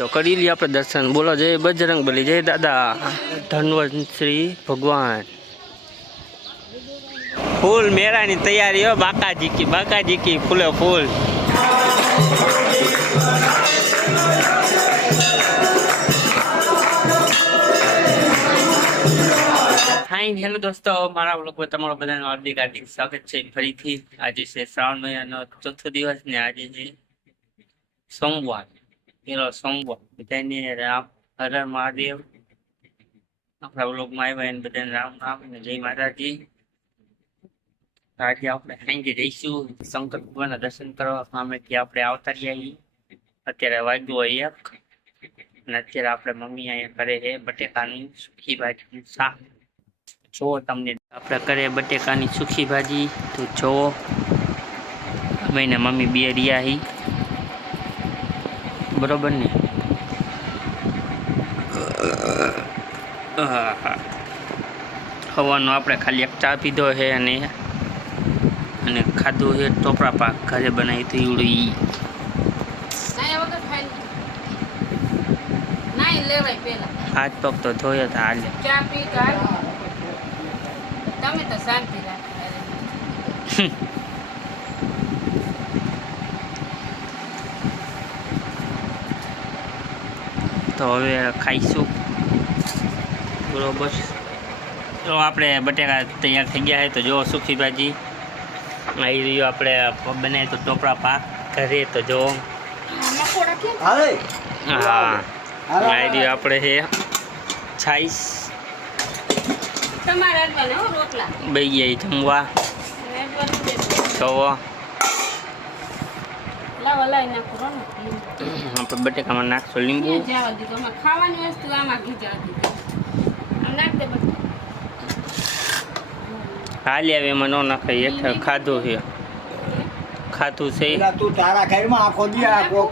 તો કરી લઈએ આપણે દર્શન. બોલો, જય બજરંગ બલી, જય દાદા. ધનવંતશ્રી ભગવાન. ફૂલ મેળાની તૈયારી હો, બાકાજી કી બાકાજી કી ફૂલે ફૂલ. હાઈ હેલો દોસ્તો. મારા બ્લોગમાં તમારું બધાનું હાર્દિક હાર્દિક સ્વાગત છે. ફરીથી આજે છે શ્રાવણ મહિનાનો ચોથો દિવસ ને આજે છે સોમવાર. પેલો સોમવાર બધાને રામ હર હર મહાદેવ આપણા બ્લોગમાં આવ્યા એને બધાને રામ રામ ને જય માતાજી આજે આપણે સાંજે જઈશું શંકર ભગવાનના દર્શન કરવા સામેથી આપણે આવતા રહ્યા અત્યારે વાગ્યું હોય એક અને અત્યારે આપણે મમ્મી અહીંયા કરે છે બટેકાની સુકી ભાજીનું શાક જોવો તમને આપણે કરે બટેકાની સુકી ભાજી તો જોવો અમે ને મમ્મી બે રહ્યા હી બરોબર ને. હવાનો આપણે ખાલી એક ચા પીધો છે અને અને ખાધું છે ટોપરા પાક. ઘરે બનાવી લેવાય પેલા હાથ પગ તો ધોયો હતા હાલે. તો તમે તો શાંતિ રાખો. તો હવે ખાઈશું. બરોબર. તો આપણે બટેકા તૈયાર થઈ ગયા છે તો જો સુખી ભાજી આવી રહ્યો આપણે બનાવીએ તો ટોપરા પાક ઘરે તો જો. હા. આવી રહ્યો આપણે છે છાઈસ. તમારે અડવાને હો રોટલા. બે ગયા જમવા. અડવાનું આપણે બટેકામાં નાખશું લીંબુ જવા દીધો અમે ખાવાની વસ્તુ આમાં ઘી જવા દીધો આમ નાખ દે બધું હાલી આવે એમાં ન નાખાય હેઠળ ખાધું છે ખાધું છે પેલા તું તારા ઘરમાં આખો દી આખો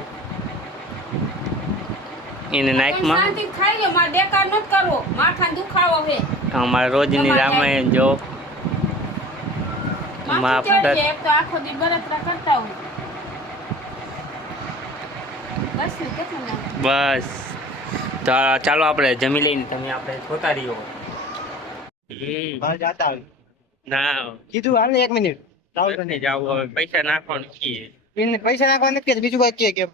એને તમે નાખમાં શાંતિ ખાઈ લો મારે બેકાર ન કરવો માથા દુખાવો હે અમારા રોજની રામાયણ જો માથું મહાભારત ચડી જાય, એક તો આખો દી બળતરા કરતા હોય બસ. ચાલો આપણે જમી લઈને તમે આપણે જોતા રહ્યો. ના. કીધું હાલ એક મિનિટ. ને હવે પૈસા નાખવાનું કીએ પૈસા નાખવા નથી બીજું કઈ કે કે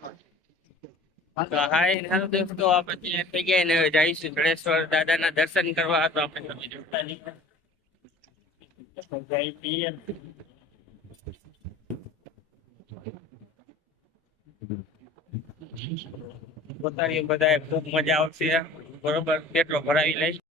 હાય હાલો દોસ્તો આપણે ત્યાં થઈ ગયા ને જઈશું. ગણેશ્વર દાદાના દર્શન કરવા તો આપણે જોતા નહીં. પોતાની બધાએ ખૂબ મજા આવશે બરોબર? પેટ્રોલ ભરાવી લઈશ.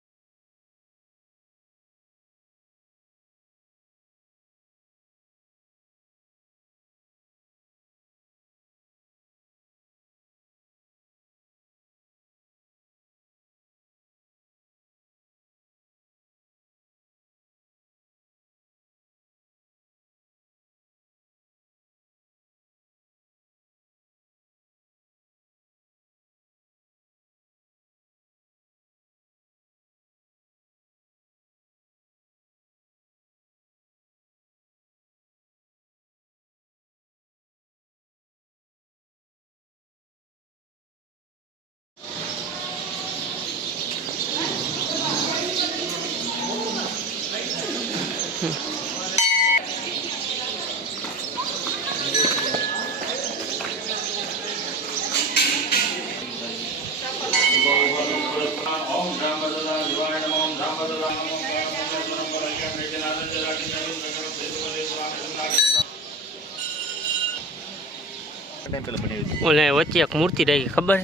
ઓલે વચ્ચે એક મૂર્તિ રાખી, ખબર?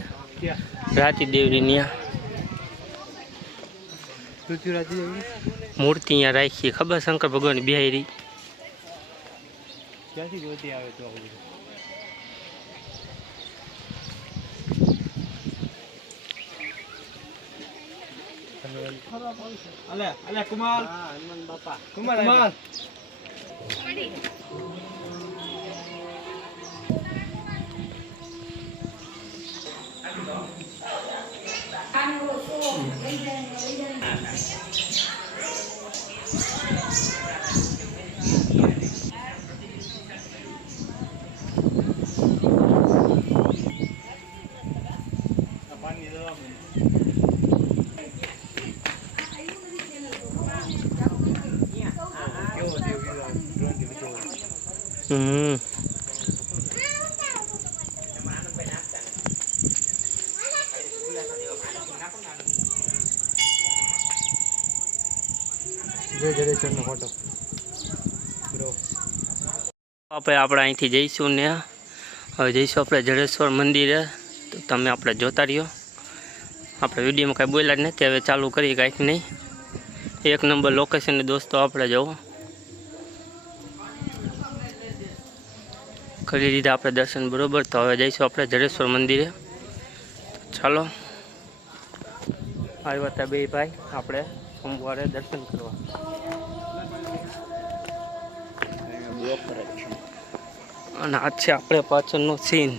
રાતિ દેવની ન્યા. મૂર્તિ અહીંયા રાખી, ખબર? શંકર ભગવાન બિહારી. ક્યાંથી આવે તો અલે અલે કુમાર. હનુમાન બાપા. કુમાર કુમાર. Thank you. જડેશ્વરનો ફોટો બ્રો આપણે આપણે અહીંથી જઈશું ને હવે જઈશું આપણે જડેશ્વર મંદિરે. તો તમે આપણે જોતા રહ્યો. આપણે વિડીયોમાં કાંઈ બોલ્યા જ નથી, હવે ચાલુ કરીએ કાંઈક નહીં. એક નંબર લોકેશન દોસ્તો આપણે જવું. કરી દીધા આપણે દર્શન બરોબર. તો હવે જઈશું આપણે જડેશ્વર મંદિરે. ચાલો. આવ્યા હતા બે ભાઈ. આપણે સોમવારે દર્શન કરવા. અને આ છે આપણે પાછળનો સીન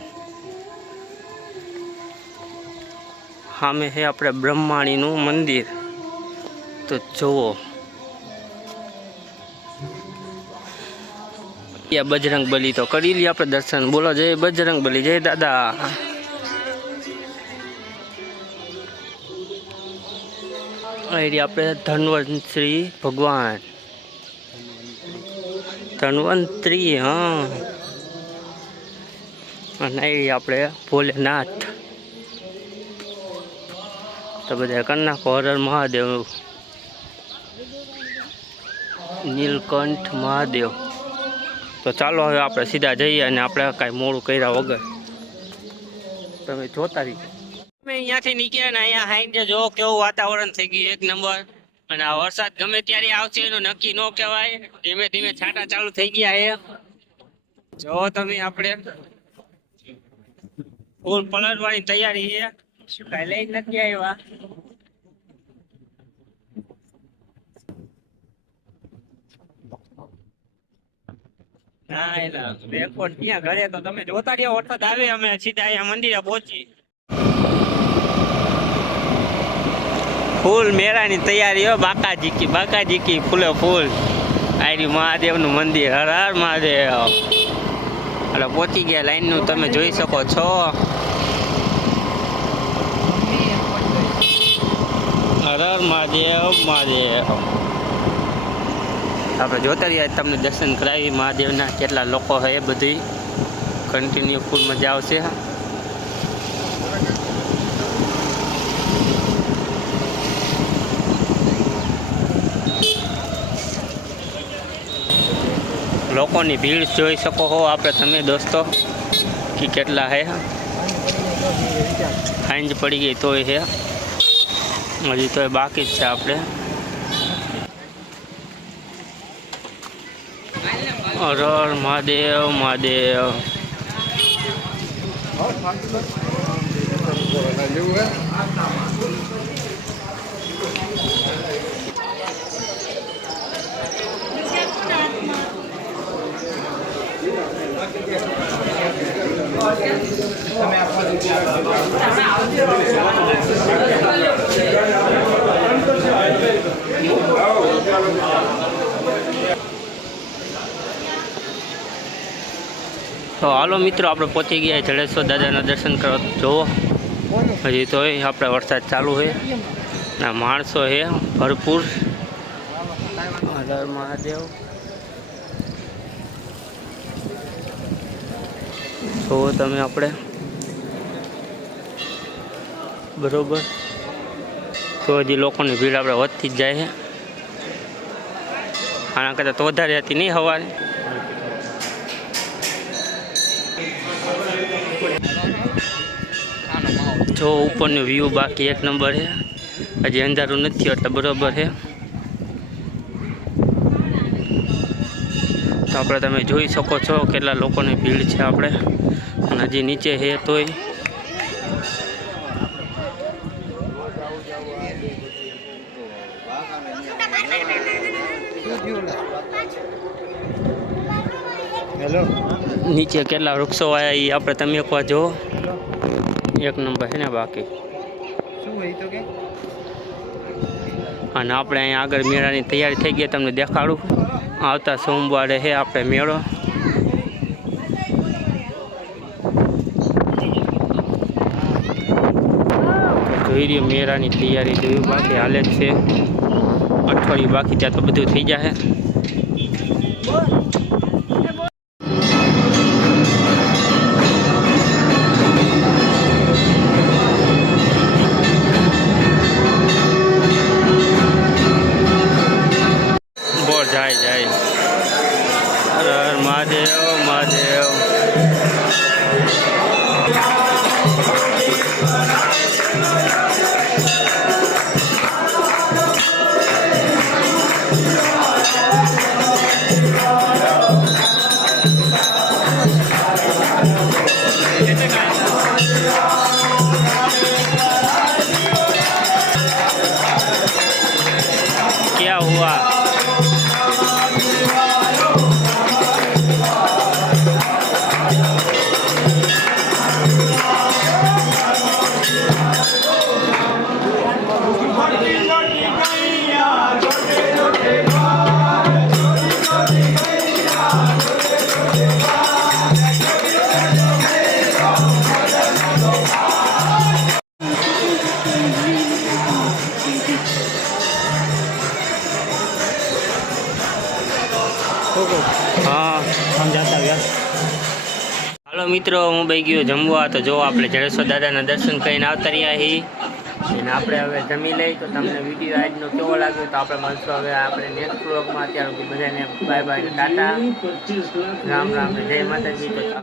સામે છે આપણે બ્રહ્માણીનું મંદિર. તો જુઓ. યા બજરંગ બલી તો કરી લઈએ આપણે દર્શન. બોલો જય બજરંગ બલી, જય દાદા. અહીં આપણે ધન્વંતરી ભગવાન. ધન્વંતરી, હા. અને એ આપણે ભોલેનાથ. તો બધા કરી નાખો હરર મહાદેવ. નીલકંઠ મહાદેવ. તો ચાલો હવે આપણે સીધા જઈએ અને આપણે કાંઈ મોડું કર્યા વગર. તમે જોતા રહીએ અમે અહીંયાથી નીકળ્યા ને અહીંયા હાઈ જો કેવું વાતાવરણ થઈ ગયું એક નંબર. અને આ વરસાદ ગમે ત્યારે આવશે એનું નક્કી ન કહેવાય. ધીમે ધીમે છાંટા ચાલુ થઈ ગયા એ જો તમે આપણે ફૂલ પલટવાની તૈયારી છે. કઈ લઈ નથી આવ્યા. ના એલા રેકોર્ડ તમે જોતા રહ્યા અમે સીધા અહીંયા મંદિરે પહોંચી. ફૂલ મેળાની તૈયારી હો, બાકાજી કી બાકાજી કી ફૂલે ફૂલ. આયરી મહાદેવનું મંદિર, હર હર મહાદેવ. એટલે પહોંચી ગયા લાઈનનું, તમે જોઈ શકો છો. હર હર મહાદેવ મહાદેવ. આપણે જોતા રહ્યા તમને દર્શન કરાવી. મહાદેવના કેટલા લોકો છે એ બધી કન્ટિન્યુ ફૂલ મજા આવશે. લોકોની ભીડ જોઈ શકો છો આપણે તમે દોસ્તો, કે કેટલા છે સાંજ પડી ગઈ તોય છે હજી તોય બાકી જ છે આપણે. હર હર મહાદેવ મહાદેવ તો હાલો મિત્રો આપણે પહોંચી ગયા જડેશ્વર દાદાના દર્શન કરવા. જોવો હજી તોય આપણે વરસાદ ચાલુ છે. ના માણસો છે ભરપૂર. મહાદેવ. જોવો તમે આપણે. બરોબર. તો હજી લોકોની ભીડ આપણે વધતી જ જાય છે. આના કરતાં તો વધારે હતી નહીં સવારે જો ઉપરનો વ્યૂ બાકી એક નંબર છે. હજી અંધારું નથી એટલે બરાબર છે. તો આપણે તમે જોઈ શકો છો કેટલા લોકોની ભીડ છે આપણે. અને હજી નીચે છે તોય. નીચે કેટલા વૃક્ષો આવ્યા એ આપણે તમે એકવાર જુઓ. એક નંબર છે ને બાકી શું હોય તો કે? અને આપણે અહીંયા આગળ મેળાની તૈયારી થઈ ગઈ તમને દેખાડું. આવતા સોમવારે છે આપણે મેળો. જોઈ રહ્યો મેળાની તૈયારી જોયું બાકી હાલે જ છે. અઠવાડિયું બાકી ત્યાં તો બધું થઈ જશે હા. મિત્રો, હું ભાઈ ગયો જમવા, તો જો આપણે જડેશ્વર દાદાના દર્શન કરીને આવતા રહ્યા હી. અને આપણે હવે જમી લઈ, તો તમને વીડિયો આજનો કેવો લાગ્યો તો આપણે મળશું હવે આપણે નેક્સ્ટ બ્લોગમાં અત્યાર સુધી બધાને બાય બાય ટાટા. રામ રામ, જય માતાજી